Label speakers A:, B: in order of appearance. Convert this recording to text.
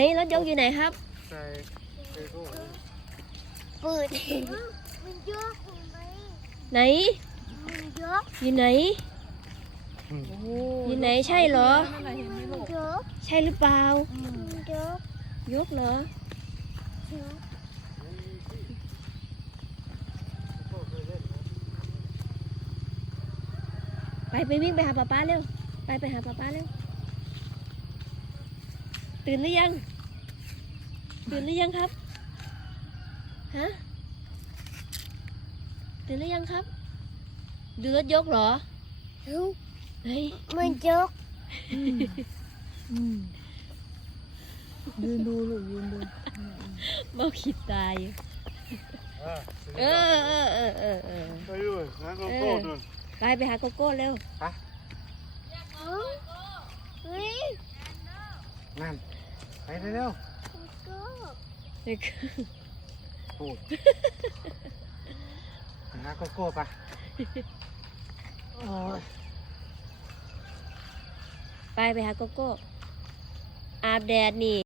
A: รถยกอยู่ไหนครับ
B: ใส่
C: เปิดมันเยอะไหม
A: ไหน
C: มันเยอะ
A: อยู่ไหนอยู่ไหนใช่เหรอ
C: มันเยอะ
A: ใช่หรือเปล่า
C: มันเยอะ
A: ยกเหรอ
C: เยอะ
A: ไปวิ่งไปหาป๊าป๊าเร็วไปหาป๊าป๊าเร็วตื่นหรือยังครับฮะตื่นหรือยังครับดูรถยกเหรอเฮ้ย
C: มันเยอะ
D: ยืนดูลูกยืนดู
A: เมาขีดตายเออ
B: ไปด้วยนะโกโก้ด้วย
A: ไปหาโกโก้เร็ว
C: เฮ้ย
B: นั่นไปเร็ว
A: เด็ก
B: พูดหาโกโก้ปะโอ้ย
A: ไปหาโกโก้อาบแดดนี่